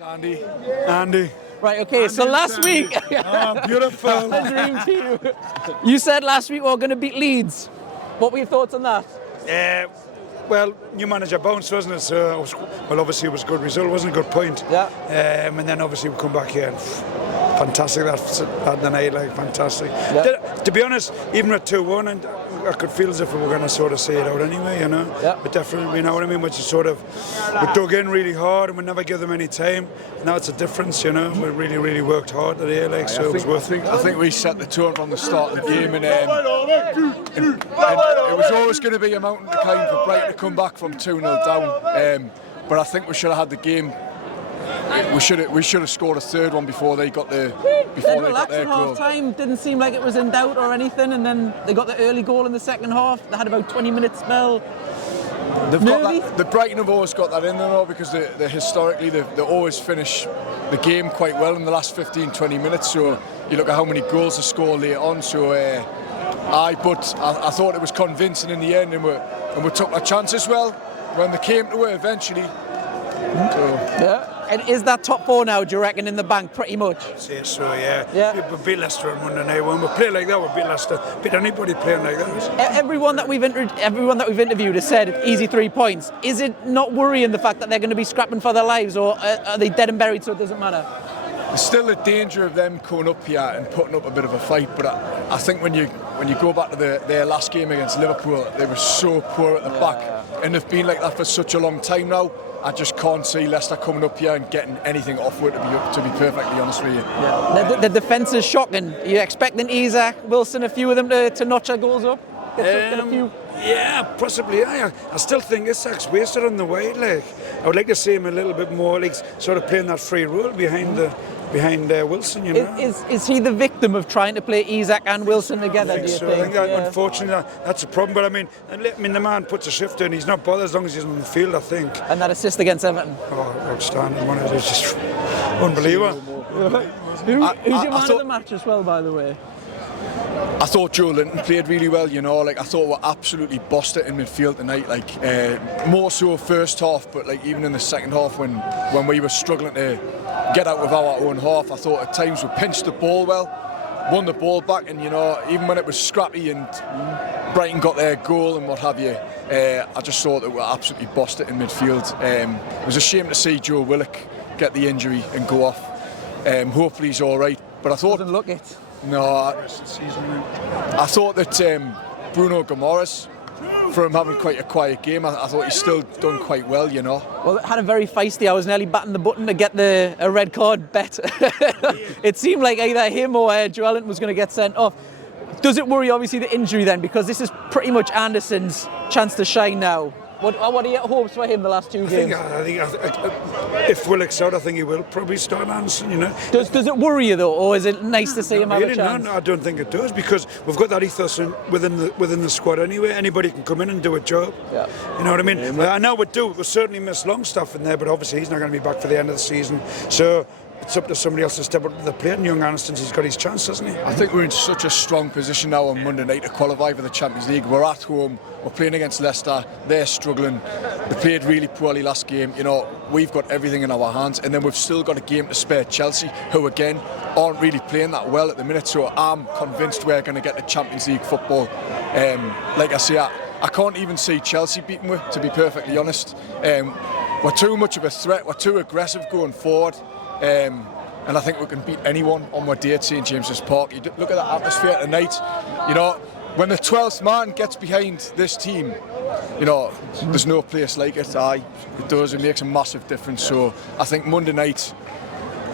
Andy. Right, okay, so last week... Oh, beautiful. The dream team. You said last week we were going to beat Leeds. What were your thoughts on that? Well, new manager bounced, wasn't it? So, obviously it was a good result, wasn't a good point. Yeah. And then obviously we come back here and fantastic that night, like fantastic. Yeah. To be honest, even at 2-1, and I could feel as if we were going to sort of see it out anyway, you know. Yeah. But definitely, you know what I mean, which is sort of, we dug in really hard and we never give them any time. Now it's a difference, you know. We really, really worked hard today, like, so it was worth it. I think we set the tone from the start of the game, and it was always going to be a mountain to climb for Brighton to come back from 2-0 down. But I think we should have had the game. We should have scored a third one before they got their goal. Half-time didn't seem like it was in doubt or anything, and then they got the early goal in the second half. They had about 20-minute spell. They've got that, the Brighton have always got that in there now, because they historically they always finish the game quite well in the last 15-20 minutes. So you look at how many goals they score later on. So I thought it was convincing in the end, and we took our chances well when they came to it eventually. Yeah. And is that top four now, do you reckon, in the bank, pretty much? I'd say so, yeah. We beat Leicester on Monday night. When we play like that, we beat Leicester. Beat anybody playing like that. Everyone that we've interviewed has said easy 3 points. Is it not worrying the fact that they're going to be scrapping for their lives, or are they dead and buried so it doesn't matter? There's still a danger of them coming up here and putting up a bit of a fight, but I think when you go back to their last game against Liverpool, they were so poor at the back, and they've been like that for such a long time now. I just can't see Leicester coming up here and getting anything off it, to be perfectly honest with you. Yeah. The defence is shocking. Are you expecting Isaac, Wilson, a few of them to notch their goals up? Get a few? Yeah, possibly. I still think Isaac's wasted on the wide leg. I would like to see him a little bit more, like sort of playing that free role behind Wilson, you know. Is he the victim of trying to play Isaac and Wilson together, do you think? I think unfortunately that's a problem, but I mean the man puts a shift in, he's not bothered as long as he's on the field, I think. And that assist against Everton? Oh, outstanding. One of those, just unbelievable. Who's your man of the match as well, by the way? I thought Joe Linton played really well, you know, like I thought we absolutely bossed it in midfield tonight, like more so first half, but like even in the second half when we were struggling to get out of our own half, I thought at times we pinched the ball well, won the ball back, and you know, even when it was scrappy and Brighton got their goal and what have you, I just thought that we absolutely bossed it in midfield. It was a shame to see Joe Willock get the injury and go off. Hopefully he's all right, but I thought... Doesn't look it. No, I thought that Bruno Guimaraes, for him having quite a quiet game, I thought he's still done quite well, you know. Well, it had a very feisty. I was nearly batting the button to get a red card bet. It seemed like either him or Joelinton was going to get sent off. Does it worry, obviously, the injury then? Because this is pretty much Anderson's chance to shine now. What are your hopes for him the last two games? I think if Willock's out, I think he will probably start Anderson, you know. Does it worry you though, or is it nice to see him have a chance? No, I don't think it does, because we've got that ethos within the squad anyway. Anybody can come in and do a job. Yeah. You know what I mean? I know we do. We certainly miss Longstaff in there, but obviously he's not going to be back for the end of the season. So it's up to somebody else to step up to the plate, and young Anderson, he's got his chance, hasn't he? I think we're in such a strong position now on Monday night to qualify for the Champions League. We're at home, we're playing against Leicester, they're struggling, they played really poorly last game. You know, we've got everything in our hands, and then we've still got a game to spare Chelsea, who again aren't really playing that well at the minute, so I'm convinced we're going to get the Champions League football. Like I say, I can't even see Chelsea beating us, to be perfectly honest. We're too much of a threat, we're too aggressive going forward. And I think we can beat anyone on our day at St James's Park. You look at the atmosphere tonight, you know, when the 12th man gets behind this team, you know, there's no place like it. It does, it makes a massive difference. So I think Monday night,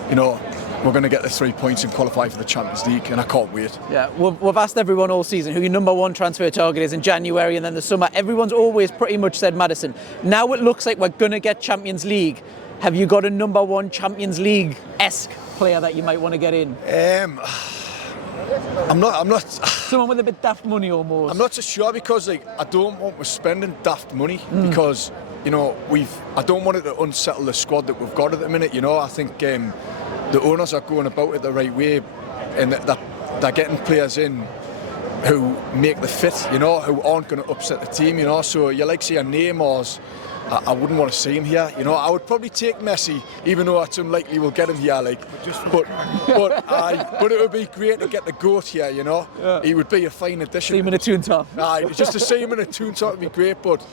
you know, we're going to get the 3 points and qualify for the Champions League, and I can't wait. Yeah, we've asked everyone all season who your number one transfer target is in January and then the summer. Everyone's always pretty much said Maddison. Now it looks like we're going to get Champions League. Have you got a number one Champions League-esque player that you might want to get in? I'm not. Someone with a bit daft money almost. I'm not so sure, because like I don't want we're spending daft money because you know I don't want it to unsettle the squad that we've got at the minute. You know, I think the owners are going about it the right way, and that they're getting players in who make the fit. You know, who aren't going to upset the team. You know, so you like see a Neymar's I wouldn't want to see him here. You know, I would probably take Messi, even though it's unlikely we'll get him here. Like, but it would be great to get the GOAT here. You know, he would be a fine addition. See him in a toon top. Just to see him in a toon top would be great. But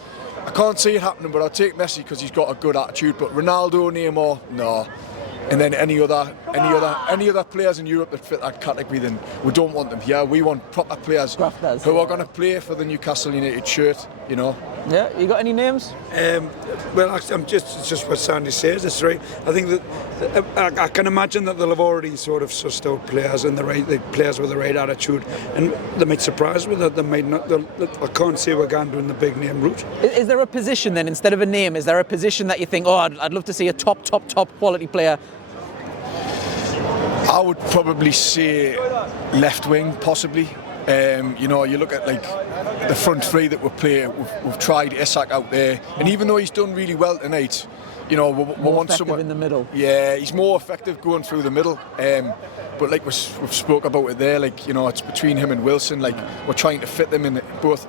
I can't see it happening. But I'll take Messi because he's got a good attitude. But Ronaldo, Neymar, no. And then any other players in Europe that fit that category, then we don't want them here. We want proper players who are going to play for the Newcastle United shirt, you know. Yeah, you got any names? Well, it's just what Sandy says. It's right. I think that I can imagine that they'll have already sort of sussed out players and the players with the right attitude, and they might surprise me that they might not. I can't see we're going doing the big name route. Is there a position then, instead of a name, is there a position that you think, oh, I'd love to see a top quality player? I would probably say left wing, possibly. You know, you look at like the front three that we play. We've tried Isak out there, and even though he's done really well tonight, you know, we want someone in the middle. Yeah, he's more effective going through the middle. But like we've spoke about it there, like, you know, it's between him and Wilson. Like, we're trying to fit them in both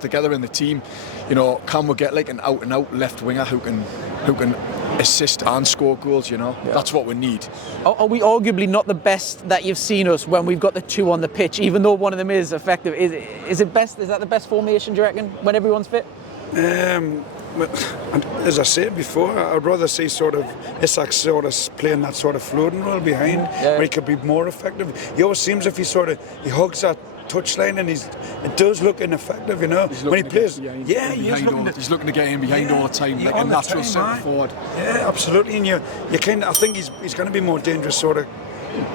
together in the team. You know, can we get like an out and out left winger who can assist and score goals, you know? That's what we need. Are we arguably not the best that you've seen us when we've got the two on the pitch, even though one of them is effective? Is it best? Is that the best formation, do you reckon, when everyone's fit? As I said before, I'd rather see sort of Isak sort of playing that sort of floating role behind, where he could be more effective. He always seems if he hugs that touchline, and it does look ineffective, you know, when he plays. He's looking to get in behind all the time, like a natural centre forward. Yeah, absolutely. And you kind of, I think he's going to be more dangerous, sort of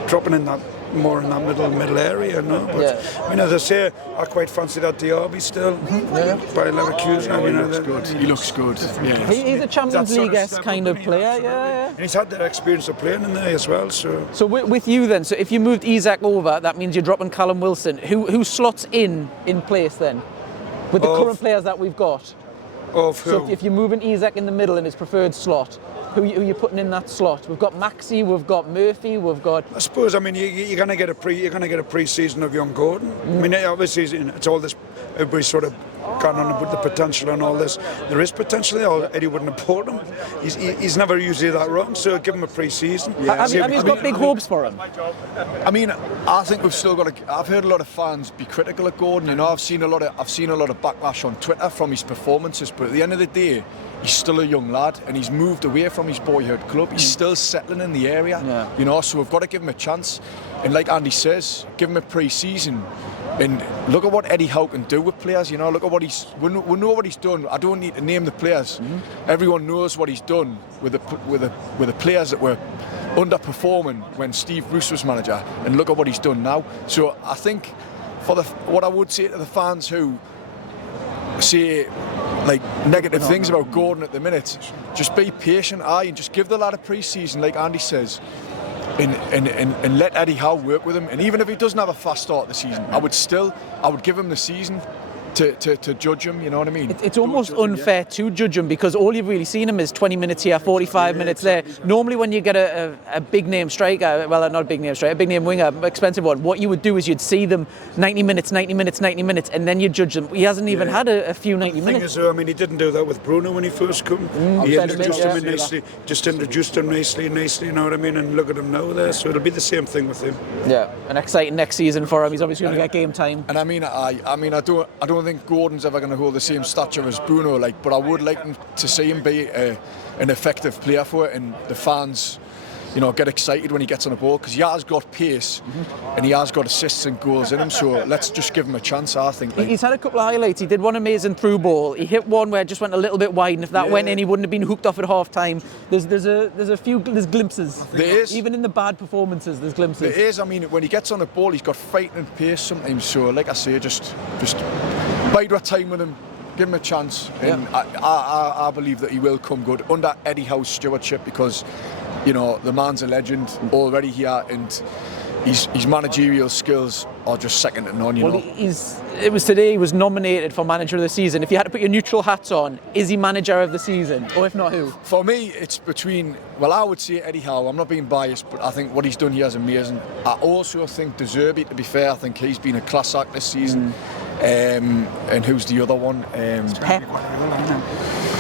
dropping in that more in that middle area, you know. But I mean, as I say, I quite fancy that Diaby still by Leverkusen. He looks good. Yeah. He's a Champions League-esque kind of player. Yeah. And he's had that experience of playing in there as well. So with you then, so if you moved Isak over, that means you're dropping Callum Wilson. Who slots in place then with the current players that we've got? Of who? So if you're moving Isak in the middle in his preferred slot, who are you putting in that slot? We've got Maxi, we've got Murphy, we've got. I suppose. I mean, you're going to get a pre-season of young Gordon. I mean, obviously it's all this. Everybody's sort of gone on with the potential and all this. There is potential there. Eddie wouldn't have bought him. He's never usually that wrong. So give him a pre-season. Have you got big hopes for him? I mean, I think we've still got to. I've heard a lot of fans be critical of Gordon. You know, I've seen a lot of backlash on Twitter from his performances. But at the end of the day, he's still a young lad, and he's moved away from his boyhood club. He's still settling in the area, you know, so we've got to give him a chance. And like Andy says, give him a pre-season. And look at what Eddie Howe can do with players, you know. Look at what we know what he's done. I don't need to name the players. Everyone knows what he's done with the players that were underperforming when Steve Bruce was manager. And look at what he's done now. So I think what I would say to the fans who say like negative things about Gordon at the minute, just be patient, and just give the lad a pre-season, like Andy says, and let Eddie Howe work with him. And even if he doesn't have a fast start this season, I would give him the season to judge him, you know what I mean? It's almost unfair to judge him, because all you've really seen him is 20 minutes here, 45 minutes there. Normally when you get a big name striker, well, not a big name striker, a big name winger, expensive one, what you would do is you'd see them 90 minutes, and then you judge them. He hasn't even had a few 90 minutes. I mean, he didn't do that with Bruno when he first came. He introduced him nicely, you know what I mean? And look at him now there, so it'll be the same thing with him. Yeah, an exciting next season for him. He's obviously going to get game time. And I mean, I don't think Gordon's ever going to hold the same stature as Bruno, but I would like him to see him be an effective player for it, and the fans, you know, get excited when he gets on the ball, because he has got pace and he has got assists and goals in him. So let's just give him a chance, I think. He's had a couple of highlights. He did one amazing through ball. He hit one where it just went a little bit wide, and if that went in, he wouldn't have been hooked off at half time. There's glimpses. There is. Even in the bad performances, there's glimpses. There is. I mean, when he gets on the ball, he's got fight and pace sometimes. So, like I say, just bide our time with him. Give him a chance, and I believe that he will come good under Eddie Howe's stewardship, because, you know, the man's a legend already here, and his managerial skills are just second to none. It was today he was nominated for Manager of the Season. If you had to put your neutral hats on, is he Manager of the Season, or if not, who? For me, it's between. Well, I would say Eddie Howe. I'm not being biased, but I think what he's done here is amazing. I also think De Zerbi, to be fair, I think he's been a class act this season. And who's the other one? Pep.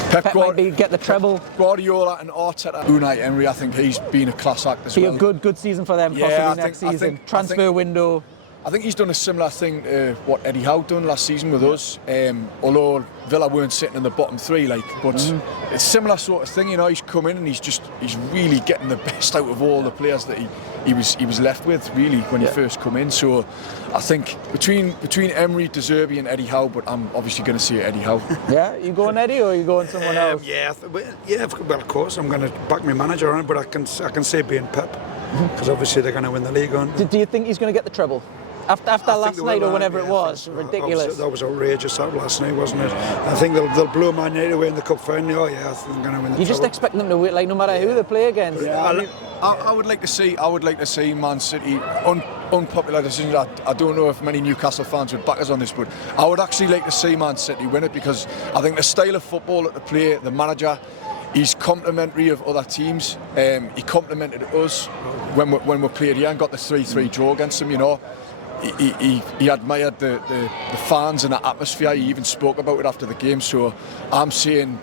Pep might get the treble. Guardiola and Arteta, Unai Emery, I think he's been a class act as well. Be a good season for them possibly next season. Transfer window. I think he's done a similar thing to what Eddie Howe done last season with us. Although Villa weren't sitting in the bottom three, but it's a similar sort of thing. You know, he's come in and he's really getting the best out of all the players that he was left with really when he first come in. So I think between Emery, De Zerbi and Eddie Howe, but I'm obviously going to see Eddie Howe. Yeah, you going Eddie or are you going someone else? Well, of course I'm going to back my manager on it, but I can say being Pep because obviously they're going to win the league on. Do you think he's going to get the treble? After last night or whenever it was, ridiculous. That was outrageous last night, wasn't it? I think they'll blow Man United away in the cup final. Oh yeah, I think they're going to win the You just expect them to win, like no matter who they play against. Yeah, I would like to see Man City. Unpopular decisions. I don't know if many Newcastle fans would back us on this, but I would actually like to see Man City win it because I think the style of football that they play, the manager, he's complimentary of other teams. He complimented us when we played here and got the 3-3 draw against them. You know. He admired the fans and the atmosphere. He even spoke about it after the game. So I'm saying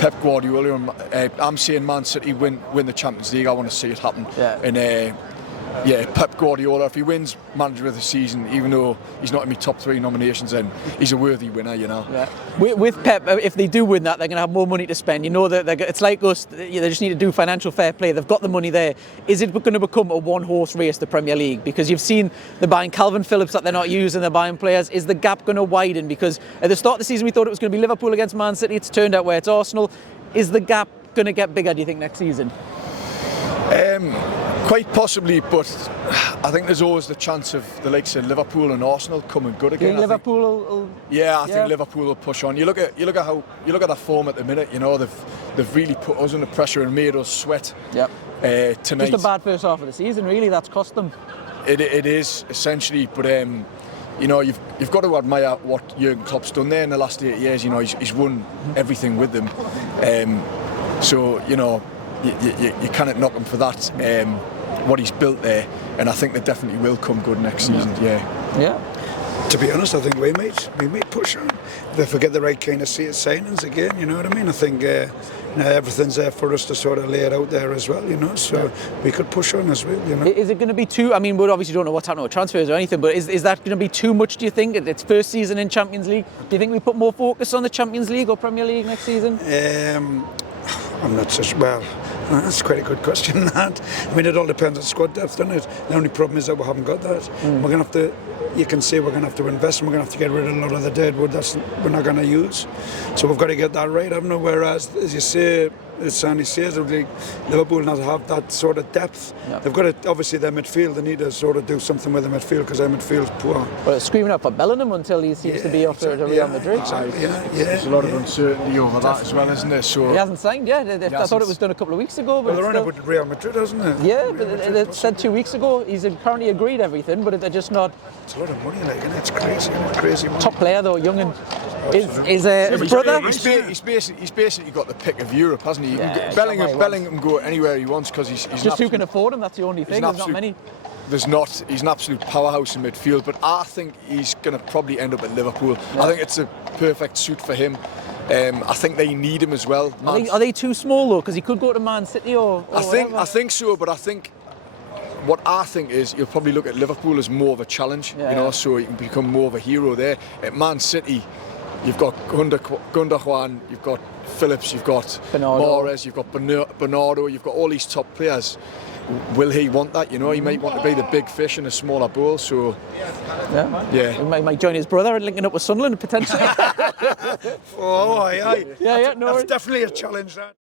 Pep Guardiola and I'm saying Man City win the Champions League. I want to see it happen. And Pep Guardiola, if he wins Manager of the Season, even though he's not in my top 3 nominations, then he's a worthy winner, you know. Yeah. With Pep, if they do win that, they're going to have more money to spend. You know that it's like us. They just need to do financial fair play. They've got the money there. Is it going to become a one-horse race, the Premier League? Because you've seen they're buying Calvin Phillips that they're not using. They're buying players. Is the gap going to widen? Because at the start of the season, we thought it was going to be Liverpool against Man City. It's turned out where it's Arsenal. Is the gap going to get bigger, do you think, next season? Quite possibly, but I think there's always the chance of the likes of Liverpool and Arsenal coming good again. Do you think Liverpool will? I think Liverpool will push on. You look at their form at the minute. You know they've really put us under pressure and made us sweat. Tonight. Just a bad first half of the season, really. That's cost them. It is essentially, but you know you've got to admire what Jurgen Klopp's done there in the last 8 years. You know he's won everything with them. So you know. You cannot knock him for that, what he's built there, and I think they definitely will come good next season. Yeah. To be honest, I think we might push on. They forget the right kind of signings again. You know what I mean? I think everything's there for us to sort of lay it out there as well. You know, so we could push on as well. You know. Is it going to be too? I mean, we obviously don't know what's happening with transfers or anything, but is that going to be too much? Do you think it's first season in Champions League? Do you think we put more focus on the Champions League or Premier League next season? I'm not so well. That's quite a good question. That I mean, it all depends on squad depth, doesn't it? The only problem is that we haven't got that. We're going to have to. You can say we're going to have to invest, and we're going to have to get rid of a lot of the dead wood that's we're not going to use. So we've got to get that right, haven't we? Whereas, as you say, as Sandy says, Liverpool not have that sort of depth. Yep. They've got to, obviously their midfield. They need to sort of do something with the midfield because their midfield's poor. Well, it's screaming out for Bellingham until he seems to be off to Real Madrid. Exactly. There's a lot of uncertainty over that as well, isn't there? So he hasn't signed yet. I thought it was done a couple of weeks ago. But they're on it with Real Madrid, hasn't it? Yeah, but it said 2 weeks ago. He's apparently agreed everything, but they're just not. It's a lot of money, like, and it's crazy. Crazy money. Top player though, young and his brother. He's basically got the pick of Europe, hasn't he? Bellingham can go anywhere he wants because he's just who can afford him. That's the only thing. There's not many. He's an absolute powerhouse in midfield, but I think he's going to probably end up at Liverpool. Yeah. I think it's a perfect suit for him. I think they need him as well. Are they too small though? Because he could go to Man City or I think so, but I think what I think is you'll probably look at Liverpool as more of a challenge, you know, so you can become more of a hero there. At Man City, you've got Gundogan, you've got Phillips, you've got Mahrez, you've got Bernardo, you've got all these top players. Will he want that? You know, he might want to be the big fish in a smaller bowl. So, he might join his brother and linking up with Sunderland potentially. Aye. Yeah, no. That's definitely a challenge. That.